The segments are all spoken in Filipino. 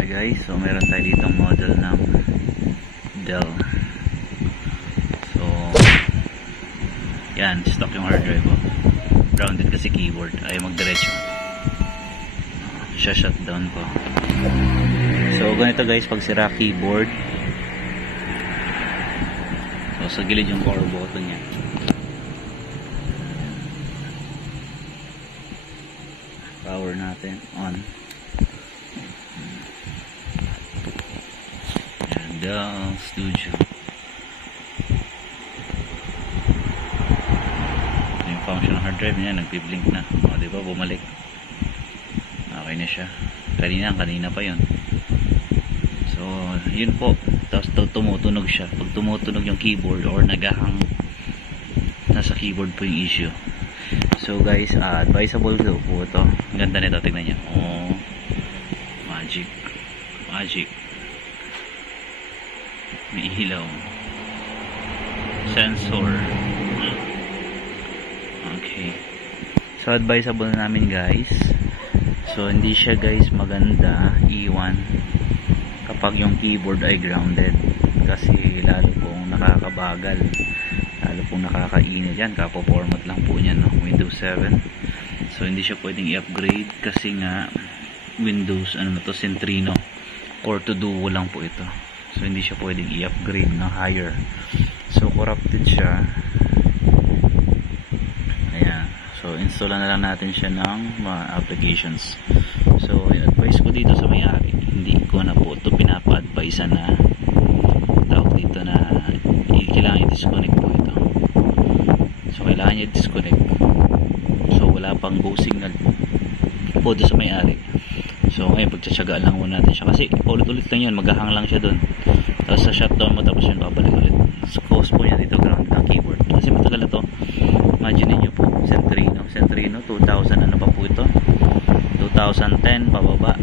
Hi guys, so meron tayo ditong model ng Dell. So yan, stock yung hard drive. Grounded kasi keyboard, ayaw magdiretso. Shutdown ko. So ganito guys, pag sira keyboard, so sa gilid yung power button niya. Power natin on. Dell Studio. Yung function ng hard drive niya, nagpi-blink na. O, diba, bumalik. Okay na siya. Kanina pa yun. So, yun po. Tapos tumutunog siya. Pag tumutunog yung keyboard or nagahang nasa keyboard po yung issue. So, guys, advisable po ito. Ganda nito, tignan niyo. Oh, magic. May ilaw, sensor. Okay, so advisable namin guys. So hindi siya guys maganda iwan kapag yung keyboard ay grounded, kasi lalo pong nakakabagal, lalo pong nakakainit yan. Kapo-format lang po niyan, no? Windows 7. So hindi siya pwedeng i-upgrade kasi nga Windows Centrino Core to Duo lang po ito. So hindi siya pwedeng i-upgrade ng higher. So corrupted siya. Ayan. So install na lang natin siya ng mga applications. So advice ko dito sa may-ari, hindi ko na po ito pinapa-advise na tawag dito na kailangan i-disconnect po ito. So kailangan niya i-disconnect. So wala pang go signal po doon sa may-ari. So ngayon pagtsatsagaan lang muna natin siya kasi ulit-ulit lang yun, maghahang lang siya dun. Tapos sa shutdown mo, tapos yun babalik ulit. So cause po niya dito ground ng keyboard kasi matagal na to. Imagine niyo po, Centrino 2000 ano pa po ito, 2010 pababa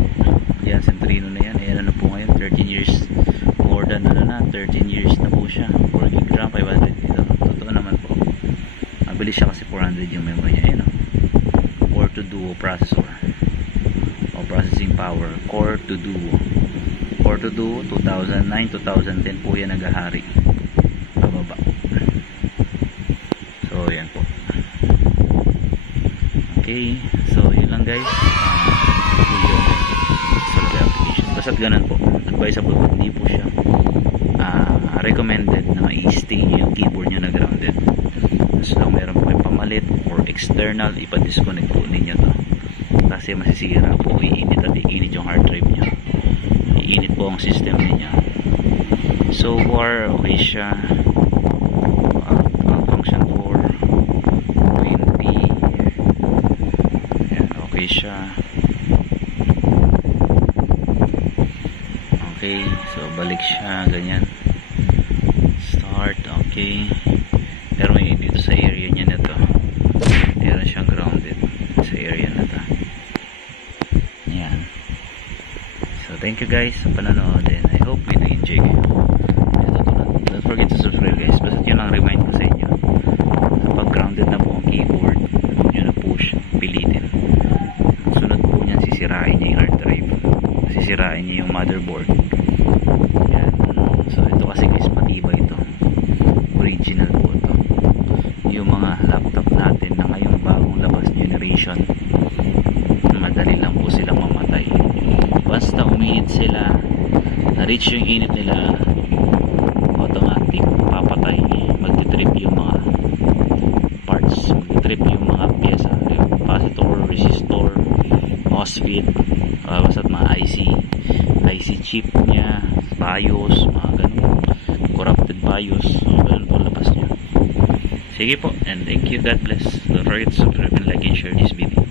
yan. Centrino na yan. Ayan ano po ngayon, 13 years more than 13 years na po siya. 4 gig RAM, 500 dito. Totoo naman po, mabilis siya kasi 400 yung memory niya. Ayan o, Core to Duo processor o processing power, Core to Duo 2009-2010 po yan naghahari pababa. So yan po. Okay, so yun lang guys. Basta't ganun po, advisable, hindi po siya recommended na i-stay yung keyboard nyo na grounded. As long meron po yung pamalit or external, ipa-disconnect po ninyo to kasi masisira po, iinit at iinit yung hard drive nya, iinit po ang system niya. So far okay siya. Function for 20. Ayan, okay siya. Okay, so balik siya ganyan, start. Okay, pero may dito sa area niya na to, meron siyang grounded sa area na to. Yan. So thank you guys sa panonood, and I hope may nag-enjoy kayo. Don't forget to subscribe guys. Basta yun lang remind ko sa inyo, kapag grounded na po ang keyboard, huwag nyo na push, pilitin. Sunod po niyan, sisirain niya yung hard drive, sisirain niya yung motherboard. Yan. So ito kasi guys, matibay ito, original po ito. Yung mga laptop natin na ngayong bagong labas generation, madali lang po silang mamatay. Once na uminit sila, na-reach yung init nila, automatic papatay. Magtitrip yung mga parts, magtitrip yung mga pyesa, capacitor, resistor, MOSFET, basta't mga IC chip nya, BIOS, mga ganun, corrupted BIOS. So ganun po labas nya. Sige po, and thank you, God bless. Don't forget to subscribe and like and share this video.